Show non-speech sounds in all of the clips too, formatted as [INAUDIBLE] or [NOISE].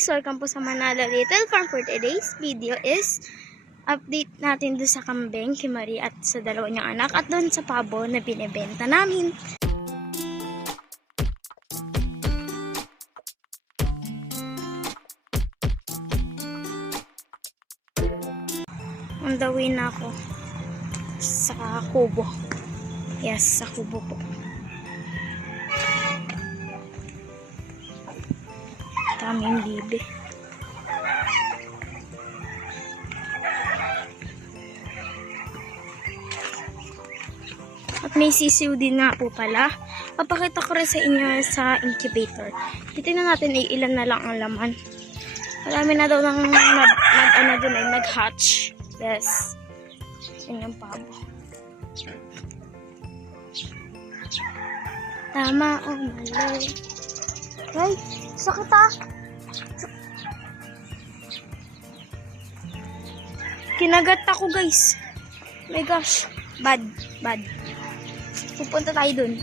guys! Welcome po sa Manala Little Farm for today's video is update natin doon sa kambing kay Marie at sa dalawa niyang anak at doon sa pabo na binibenta namin. On the way na ako sa kubo. Yes, sa kubo po. Daming bibi. At may sisiw din nga po pala. Papakita ko rin sa inyo sa incubator. Titignan natin ay ilan na lang ang laman. Marami na daw nang nag, nag ano dun ay nag-hatch. Yes. Yan yung pabo. Tama o mali. Ay, sakit ah. Kinagat ako guys. My gosh. Bad. Bad. Pupunta tayo dun.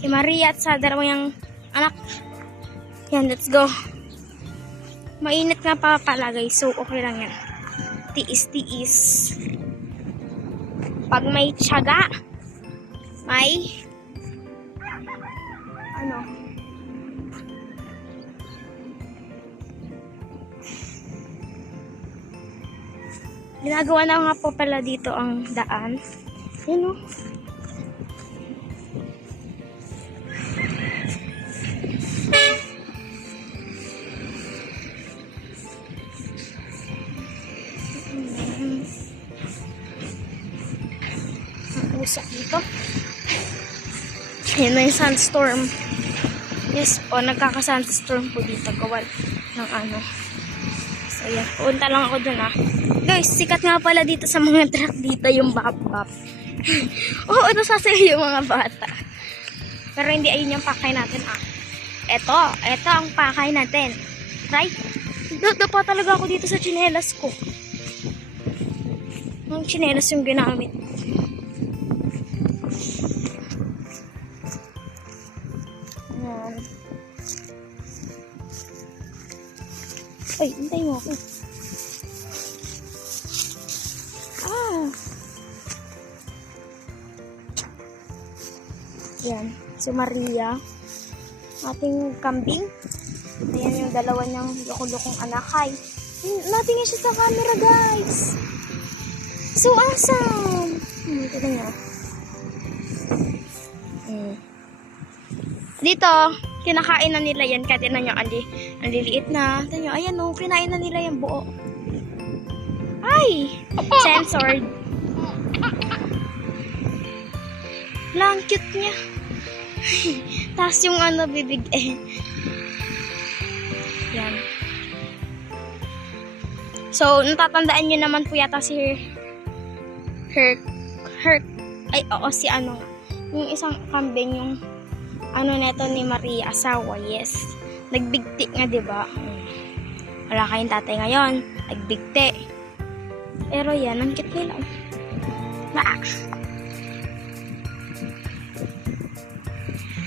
Kay Maria at sa dalawang anak. Yan, let's go. Mainit nga pa pala guys. So, okay lang yan. Tiis-tiis. Pag may tiyaga, may Ginagawa na nga po pala dito ang daan. Yan o. Ang usok dito. Yan na yung sandstorm. Yes po, nagkaka-sandstorm po dito. Gawa ng ano. So, yan. Punta lang ako dun ah. Guys, sikat nga pala dito sa mga truck dito yung bap-bap. [LAUGHS] Oo, ito sasayo yung mga bata. Pero hindi ayun yung pakay natin ah. Eto, eto ang pakay natin. Right? Dodo pa talaga ako dito sa chinelas ko. Ang chinelas yung ginamit. Yan. Ay, hintay mo ako. Ah. Yan. Si Maria. Ating kambing. Ayan yung dalawa niyang loko-lokong anak. Hi. Natingin siya sa camera, guys. So awesome. Hmm, ito niya. Hmm. Dito, kinakain na nila yan. Kaya tinan nyo, ali, ang liliit na. Tinan nyo, ayan o, kinain na nila yung buo. Ay! Censored. Lang cute niya. [LAUGHS] Tapos yung ano, bibig eh. Yan. So, natatandaan nyo naman po yata si her, her, her, ay, oo, si ano, yung isang kambing, yung ano neto ni Maria, asawa, yes. Nagbigti nga, di ba? Wala kayong tatay ngayon. Nagbigti. Pero yan, ang cute nila. Ah.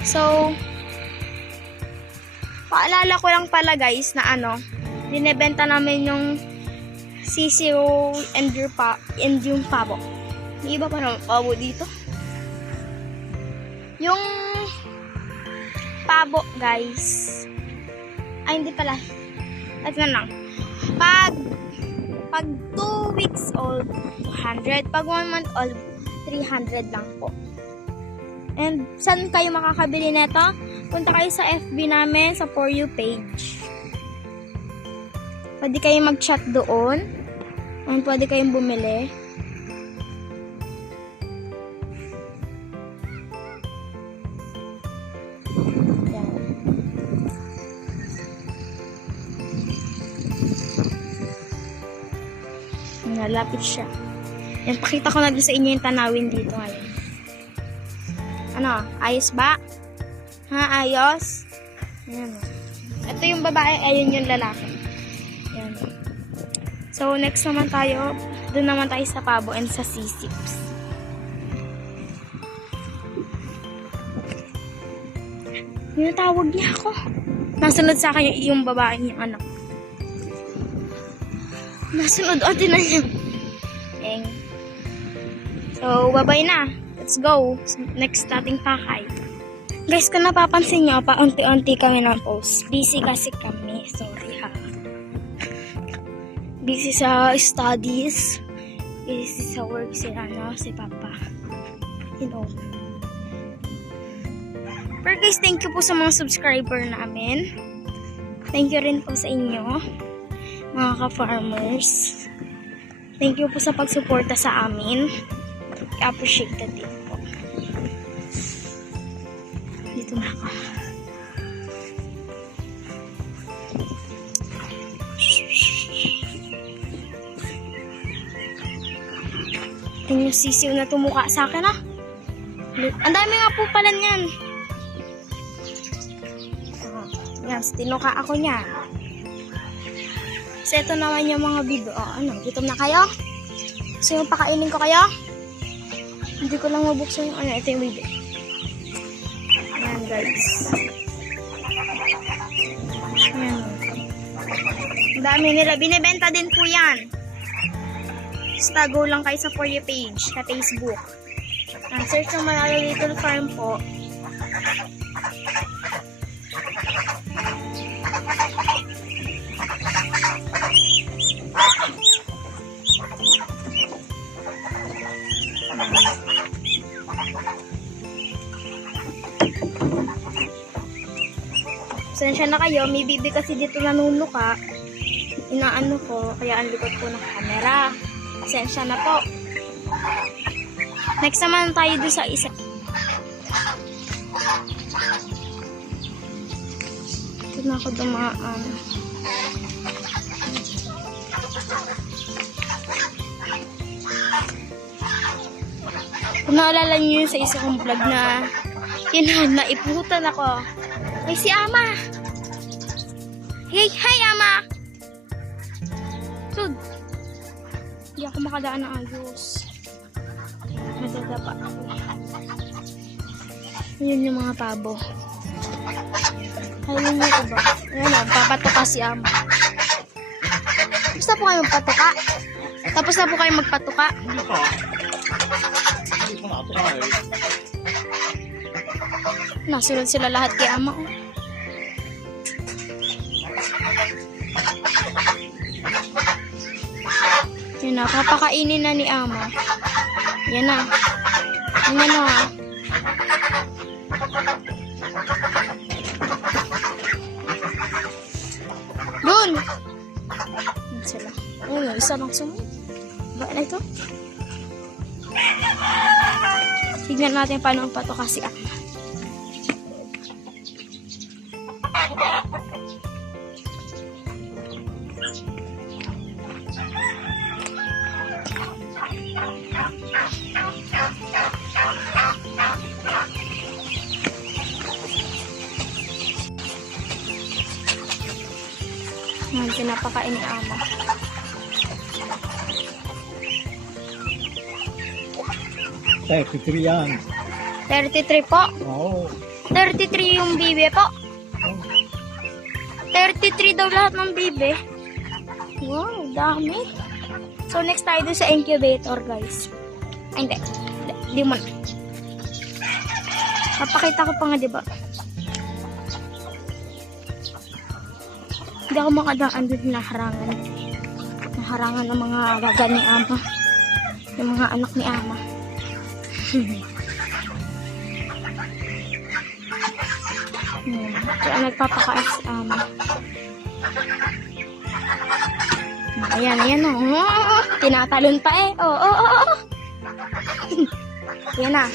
So, paalala ko lang pala guys na ano, binebenta namin yung sisiw and yung, pa, and yung pabo. May iba pa naman pabo dito. Yung pabo, guys. Ay, hindi pala. At na lang. Pag, pag 2 weeks old, 200. Pag 1 month old, 300 lang po. And, saan kayo makakabili nito? Punta kayo sa FB namin, sa For You page. Pwede kayong mag-chat doon. And pwede kayong bumili. Nalapit siya. Yan, pakita ko na doon sa inyo yung tanawin dito ngayon. Ano, ayos ba? Ha, ayos? Yan. Ito yung babae, ayun yung lalaki. Yan. So, next naman tayo, doon naman tayo sa pabo and sa sisips. Tinatawag niya ako. Nasunod sa akin yung, babae niyang anak. Nasunod, o, tinan niya. Eng. So, bye-bye na. Let's go. Next nating pakay. Guys, kung napapansin nyo, paunti-unti kami ng post. Busy kasi kami. Sorry ha. Busy sa studies. Busy sa work si ano, si Papa. You know. Pero guys, thank you po sa mga subscriber namin. Thank you rin po sa inyo, mga ka-farmers. Thank you po sa pagsuporta sa amin. Appreciated din po. Dito na ako. Tingnan yung sisiw na tumuka sa akin ah. Ang dami nga po pala niyan. Yan, tinuka ako niyan. So, ito naman yung mga bibo. Oh, ano, gutom na kayo? Gusto yung pakainin ko kayo? Hindi ko lang mabuksan yung ano. Ito yung bibo. Ayan, guys. Ayan. Ang dami nila. Binibenta din po yan. Basta go lang kayo sa For You page sa Facebook. Ah, search ng Manalo Little Farm po. Pasensya na kayo, may bibi kasi dito nanunuka. Inaano ko, kaya ang likod ko ng camera. Pasensya na po. Next naman tayo doon sa isa. Ito na ako dumaan. Kung naalala yung sa isa kong vlog na yun, naiputan ako. Ay, si Ama! Hey, hi Ama! Tud! Hindi ako makadaan ng ayos. Madadapa ako. Yun yung mga pabo. Ayun nyo ko ba? Ayan o, papatuka si Ama. Tapos na po kayo magpatuka. Tapos na po kayo magpatuka. Hindi pa. Hindi pa nga eh. Nasunod sila lahat kay Ama. Oh. Yan na, papakainin na ni Ama. Yan na. Yan na na. Doon! Yan sila. Ayun, isa lang sumunod. Ba na ito? Tignan natin paano ang pato kasi Ama. Yan, pinapakain ni Ama. Pitri yan. 33 po. Oo. 33 yung bibe po. 33 daw lahat ng bibe. Wow, dami. So, next tayo sa incubator, guys. Ay. Hindi, Hindi mo na. Papakita ko pa nga, di ba? Hindi ako makadaan dun na harangan. Naharangan ng mga gaga ni Ama. Yung mga anak ni Ama. [LAUGHS] Hmm. Kaya nagpapakaas si Ama. Ayan, ayan. Oh, [LAUGHS] tinatalon pa eh. Oo, oo, oo. oo. [LAUGHS] Ayan na.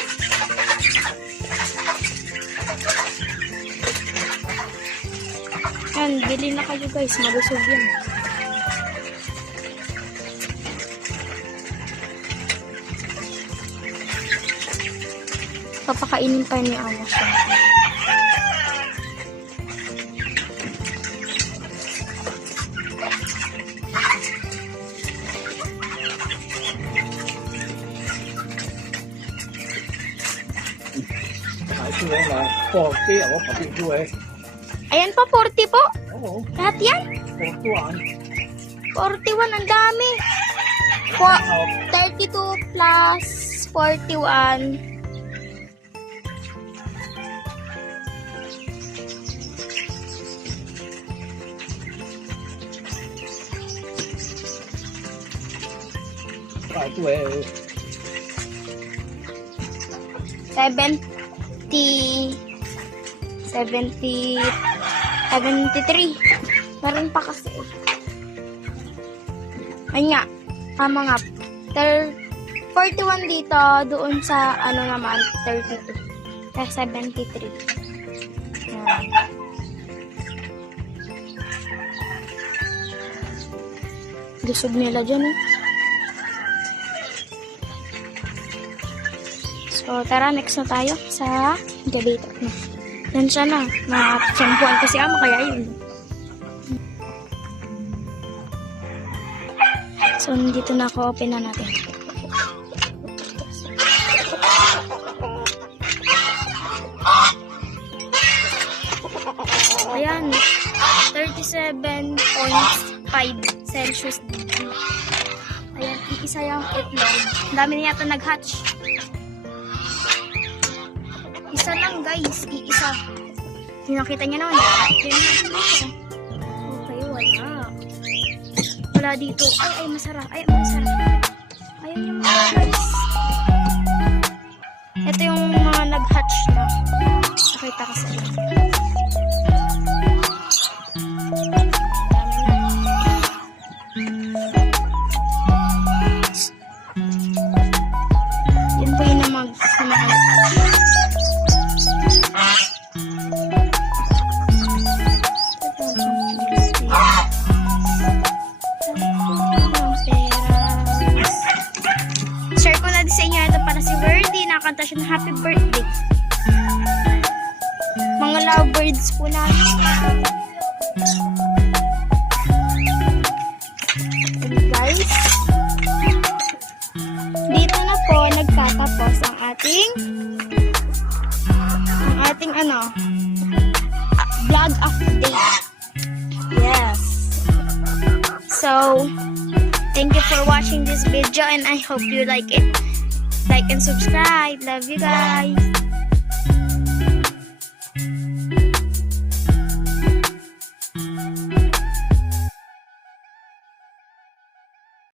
Yan, bili na kayo guys. Malusog yan. Papakainin pa ni Ama siya.买书啊嘛，货机我旁边租嘅。 Ayan po, 40 po. Oo, Lahat yan. 41. 41, ang dami. Po, 32 plus 41. Ah, ito eh. 70 70 73 meron pa kasi. Ayun nga tama nga. Ter 41 dito doon sa ano naman 32 kaya 73 Yan. lusog nila dyan eh. So, tara, next na tayo sa incubator na. Yan siya na. Na-tiyempuan kasi ama, kaya yun. So, nandito na ako. Open na natin. Ayan. 37.5 Celsius degree. Ayan, iisa yung itlog. Ang dami na yata nag-hatch. Isa lang guys, iisa. Nakita niya naman. Okay, wala. Wala dito. Ay, ay, masarap. Ay, masarap. Ayun yung mga Nakanta siya ng happy birthday. Mga lovebirds po natin. And guys, dito na po nagtatapos ang ating ang ating ano vlog update. Yes. So, thank you for watching this video and I hope you like it. Like and subscribe. Love you guys.